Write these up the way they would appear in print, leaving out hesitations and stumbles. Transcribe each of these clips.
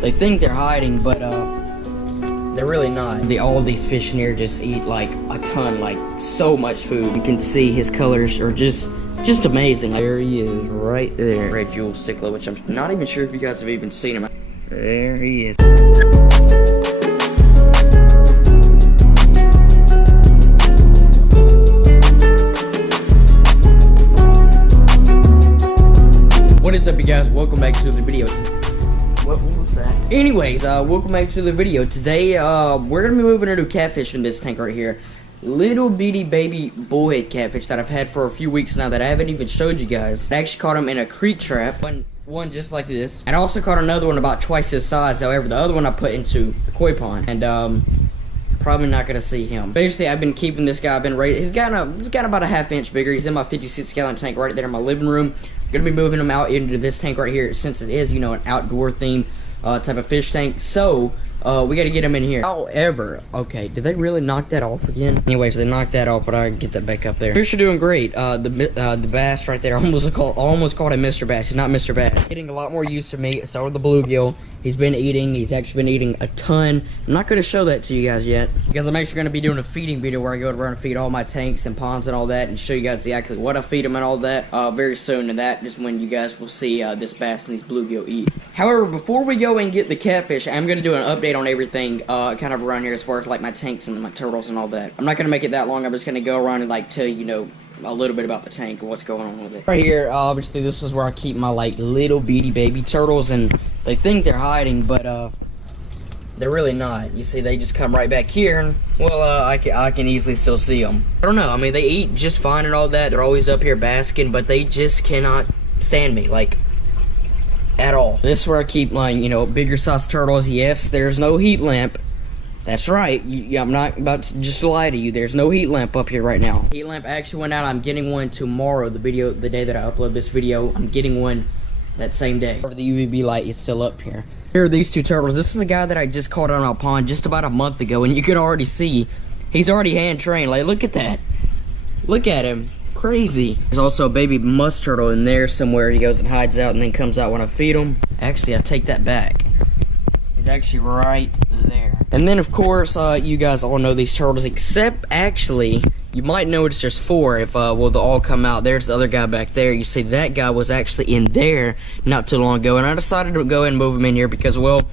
They think they're hiding, but they're really not. All these fish in here just eat like a ton, like so much food. You can see his colors are just amazing. There he is, right there. Red jewel cichlid, which I'm not even sure if you guys have even seen him. There he is. What is up, you guys? Welcome back to the video. What was that? Anyways, welcome back to the video. Today, we're gonna be moving into catfish in this tank right here. Little bitty baby bullhead catfish that I've had for a few weeks now that I haven't even showed you guys. I actually caught him in a creek trap. One just like this. And I also caught another one about twice his size. However, the other one I put into the koi pond. And, probably not gonna see him. Basically, I've been keeping this guy. I've been raising. He's got about a ½ inch bigger. He's in my 56-gallon tank right there in my living room. Gonna be moving him out into this tank right here since it is, you know, an outdoor theme type of fish tank. So we got to get him in here. However, okay, did they really knock that off again? Anyways, they knocked that off, but I get that back up there. Fish are doing great. The bass right there, almost called him Mr. Bass. He's not Mr. Bass. Getting a lot more use from me. So are the bluegill. He's been eating. He's actually been eating a ton. I'm not going to show that to you guys yet because I'm actually going to be doing a feeding video where I go around and feed all my tanks and ponds and all that and show you guys exactly what I feed them and all that very soon. And that is when you guys will see this bass and these bluegill eat. However, before we go and get the catfish, I'm going to do an update on everything kind of around here as far as like my tanks and my turtles and all that. I'm not going to make it that long. I'm just going to go around and like tell you know a little bit about the tank and what's going on with it. Right here, obviously this is where I keep my like little bitty baby turtles, and they think they're hiding, but they're really not. You see, they just come right back here, and well, I can easily still see them. I don't know. I mean, they eat just fine and all that. They're always up here basking, but they just cannot stand me, like at all. This is where I keep my, you know, bigger size turtles. Yes, there's no heat lamp. That's right. I'm not about to just lie to you. There's no heat lamp up here right now. Heat lamp actually went out. I'm getting one tomorrow. The day that I upload this video, I'm getting one that same day. The UVB light is still up here. Here are these two turtles. This is a guy that I just caught on our pond just about a month ago, and you can already see he's already hand trained. Like, look at that. Look at him. Crazy. There's also a baby musk turtle in there somewhere. He goes and hides out and then comes out when I feed him. Actually, I take that back. He's actually right there. And then, of course, you guys all know these turtles, except, actually, you might notice there's four if, well, they'll all come out. There's the other guy back there. You see, that guy was actually in there not too long ago, and I decided to go ahead and move him in here because, well,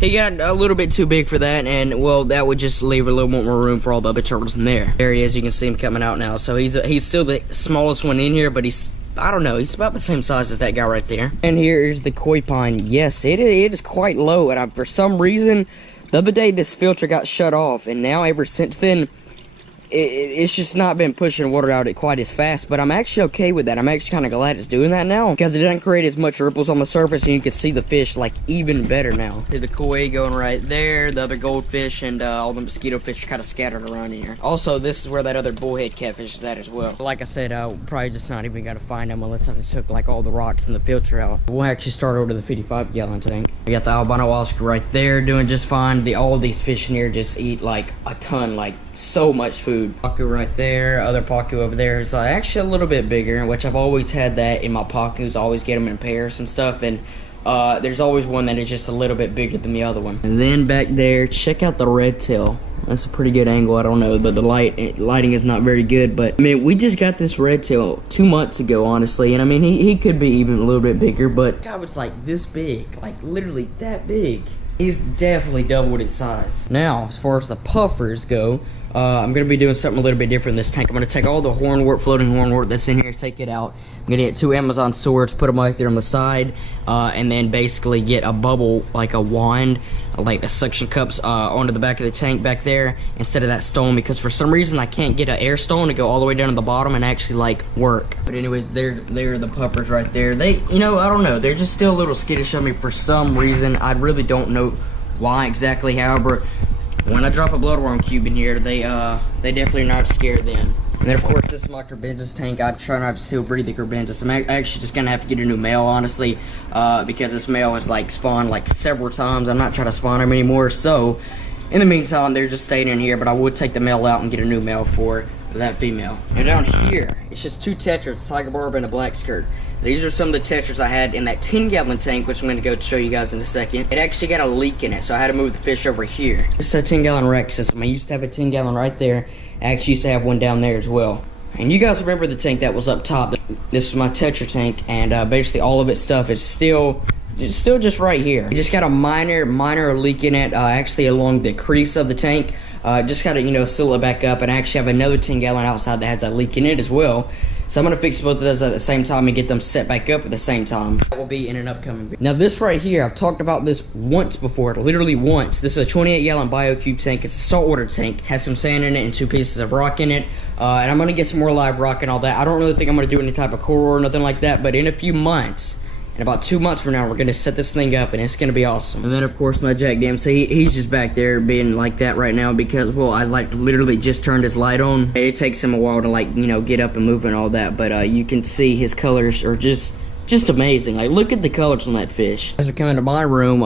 he got a little bit too big for that, and, well, that would just leave a little bit more room for all the other turtles in there. There he is. You can see him coming out now. So he's still the smallest one in here, but he's, I don't know, he's about the same size as that guy right there. And here is the koi pond. Yes, it is quite low, and for some reason, the other day this filter got shut off, and now ever since then, it's just not been pushing water out quite as fast, but I'm actually okay with that. I'm actually kind of glad it's doing that now, because it doesn't create as much ripples on the surface, and you can see the fish, like, even better now. See the koi going right there, the other goldfish, and all the mosquito fish kind of scattered around here. Also, this is where that other bullhead catfish is at as well. Like I said, probably just not even gonna find them unless I took, like, all the rocks and the filter out. We'll actually start over to the 55-gallon tank. We got the albino Oscar right there, doing just fine. All these fish in here just eat, like, a ton, like, so much food. Pacu right there, other pacu over there is actually a little bit bigger, which I've always had that in my pacus. I always get them in pairs and stuff, and there's always one that is just a little bit bigger than the other one. And then back there, check out the red tail. That's a pretty good angle. I don't know, but the lighting is not very good. But I mean, we just got this red tail 2 months ago, honestly, and I mean, he could be even a little bit bigger, but God was like this big, like literally that big. He's definitely doubled its size. Now, as far as the puffers go, I'm going to be doing something a little bit different in this tank. I'm going to take all the hornwort, floating hornwort that's in here, take it out. I'm going to get 2 Amazon swords, put them right there on the side, and then basically get a bubble, like a wand, like the suction cups onto the back of the tank back there instead of that stone, because for some reason I can't get an air stone to go all the way down to the bottom and actually like work. But anyways, there are the puffers right there. They, you know, I don't know, they're just still a little skittish on me for some reason. I really don't know why exactly. However, when I drop a bloodworm cube in here, they definitely are not scared then. And then, of course, this is my Carbensis tank. I'm trying not to still breathe the Carbensis. I'm actually just going to have to get a new male, honestly, because this male has, like, spawned, like, several times. I'm not trying to spawn him anymore, so in the meantime, they're just staying in here, but I would take the male out and get a new male for that female. And down here, it's just 2 tetras, tiger barb and a black skirt. These are some of the tetras I had in that 10-gallon tank, which I'm going to go show you guys in a second. It actually got a leak in it, so I had to move the fish over here. This is a 10-gallon rec system. I used to have a 10-gallon right there. I actually used to have one down there as well. And you guys remember the tank that was up top. This is my tetra tank, and basically all of its stuff is still just right here. It just got a minor leak in it, actually along the crease of the tank. Just gotta, you know, seal it back up, and I actually have another 10-gallon outside that has a leak in it as well. So I'm gonna fix both of those at the same time and get them set back up at the same time. That will be in an upcoming video. Now this right here, I've talked about this once before, literally once. This is a 28-gallon BioCube tank. It's a saltwater tank. Has some sand in it and 2 pieces of rock in it. And I'm gonna get some more live rock and all that. I don't really think I'm gonna do any type of coral or nothing like that, but in a few months, in about 2 months from now, we're gonna set this thing up and it's gonna be awesome. And then of course my Jack Dempsey, he's just back there being like that right now because, well, I like literally just turned his light on. It takes him a while to, like, you know, get up and move and all that, but you can see his colors are just amazing. Like, look at the colors on that fish. As we come into my room,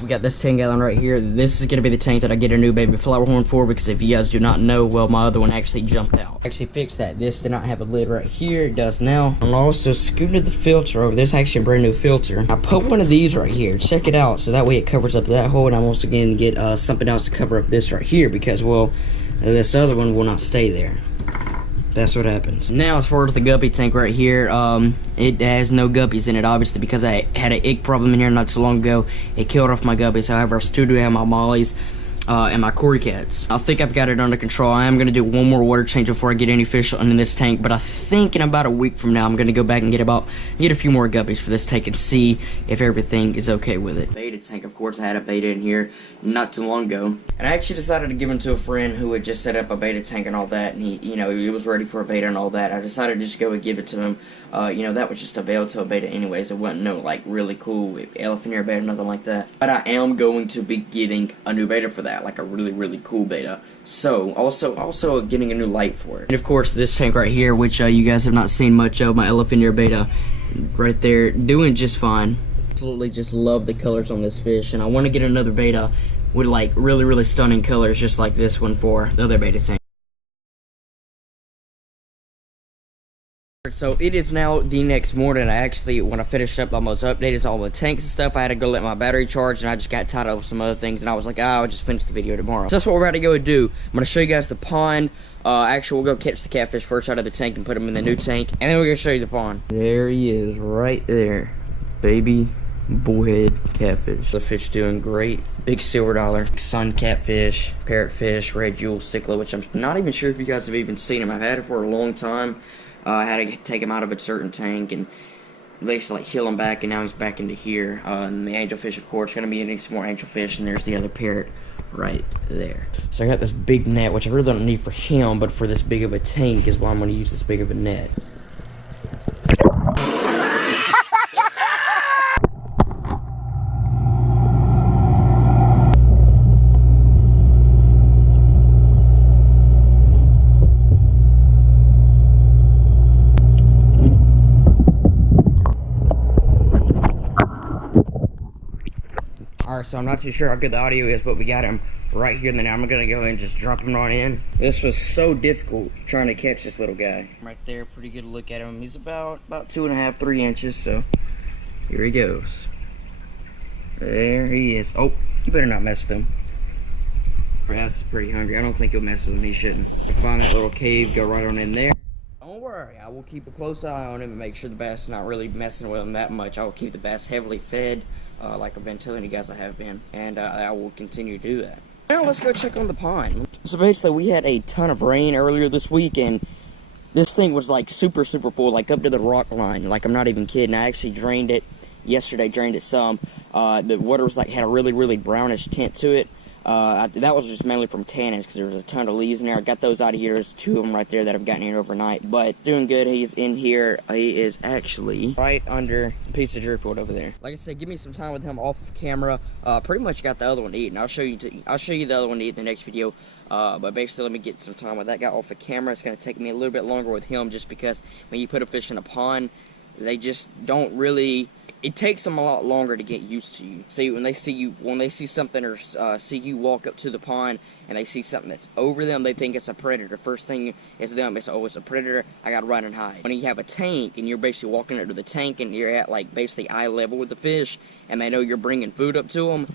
we got this 10-gallon right here. This is gonna be the tank that I get a new baby flower horn for, because if you guys do not know, well, my other one actually jumped out. I actually fixed that. This did not have a lid right here. It does now. And I also scooted the filter over. This is actually a brand new filter. I put one of these right here. Check it out. So that way it covers up that hole, and I'm also gonna get something else to cover up this right here, because, well, this other one will not stay there. That's what happens. Now, as far as the guppy tank right here, it has no guppies in it, obviously, because I had an ick problem in here not too long ago. It killed off my guppies. However, I still do have my mollies and my cory cats. I think I've got it under control. I am going to do one more water change before I get any fish in this tank, but I think in about a week from now, I'm going to go back and get a few more guppies for this tank and see if everything is okay with it. Beta tank, of course, I had a beta in here not too long ago, and I actually decided to give it to a friend who had just set up a beta tank and all that, and he, you know, he was ready for a beta and all that. I decided to just go and give it to him. You know, that was just a veil to a beta anyways. It wasn't no, like, really cool elephant ear beta, nothing like that. But I am going to be getting a new beta for that, like a really cool beta. So, also getting a new light for it. And of course, this tank right here, which you guys have not seen much of, my elephant ear beta, right there, doing just fine. Absolutely just love the colors on this fish, and I want to get another beta with, like, really stunning colors just like this one for the other beta tank. So it is now the next morning. I actually, when I finished up, almost updated all the tanks and stuff. I had to go let my battery charge, and I just got tied up with some other things, and I was like, I'll just finish the video tomorrow. So that's what we're about to go do. I'm going to show you guys the pond. Actually, we'll go catch the catfish first out of the tank and put them in the new tank, and then we're going to show you the pond. There he is, right there. Baby bullhead catfish. The fish doing great. Big silver dollar, sun catfish, parrotfish, red jewel cichlid, which I'm not even sure if you guys have even seen him. I've had it for a long time. I had to take him out of a certain tank and basically, like, heal him back, and now he's back into here. And the angelfish, of course, going to be eating some more angelfish, and there's the other parrot right there. So I got this big net, which I really don't need for him, but for this big of a tank is why I'm going to use this big of a net. Alright, so I'm not too sure how good the audio is, but we got him right here, and then I'm gonna go ahead and just drop him right in. This was so difficult trying to catch this little guy. Right there, pretty good look at him. He's about 2.5, 3 inches, so here he goes. There he is. Oh, you better not mess with him. Bass is pretty hungry. I don't think he'll mess with him. He shouldn't. Find that little cave, go right on in there. Don't worry, I will keep a close eye on him and make sure the bass is not really messing with him that much. I will keep the bass heavily fed, like I've been telling you guys I have been, and I will continue to do that. Now let's go check on the pond. So basically, we had a ton of rain earlier this week, and this thing was like super full, like up to the rock line. Like, I'm not even kidding. I actually drained it yesterday, drained it some. The water was like, had a really brownish tint to it. That was just mainly from tannins, because there was a ton of leaves in there. I got those out of here. There's 2 of them right there that have gotten here overnight. But doing good. He's in here. He is actually right under a piece of driftwood over there. Like I said, give me some time with him off of camera. Pretty much got the other one eating. I'll show you the other one to eat in the next video. But basically, let me get some time with that guy off of camera. It's going to take me a little bit longer with him, just because when you put a fish in a pond, they just don't really. It takes them a lot longer to get used to you. See, when they see something or see you walk up to the pond and they see something that's over them, they think it's a predator. First thing is them, it's a predator, I gotta run and hide. When you have a tank and you're basically walking up to the tank and you're at like basically eye level with the fish and they know you're bringing food up to them,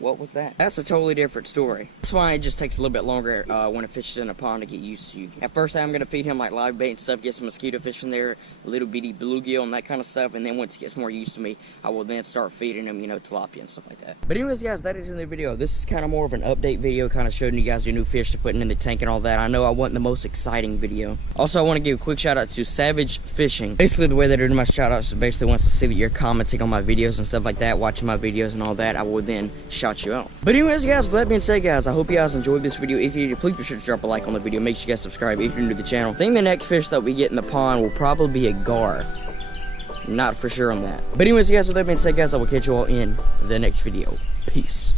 what was that? That's a totally different story. That's why it just takes a little bit longer when a fish is in a pond to get used to you. At first, I'm going to feed him like live bait and stuff, get some mosquito fish in there, a little bitty bluegill and that kind of stuff, and then once he gets more used to me, I will then start feeding him, you know, tilapia and stuff like that. But anyways, guys, that is in the video. This is kind of more of an update video, kind of showing you guys your new fish to putting in the tank and all that. I know I wasn't the most exciting video. Also, I want to give a quick shout out to Savage Fishing. Basically, the way they do my shout outs is basically wants to see that you're commenting on my videos and stuff like that, watching my videos and all that, I will then shout you out. But anyways, guys, with that being said, guys, I hope you guys enjoyed this video. If you did, please be sure to drop a like on the video. Make sure you guys subscribe if you're new to the channel. I think the next fish that we get in the pond will probably be a gar. Not for sure on that. But anyways, guys, with that being said, guys, I will catch you all in the next video. Peace.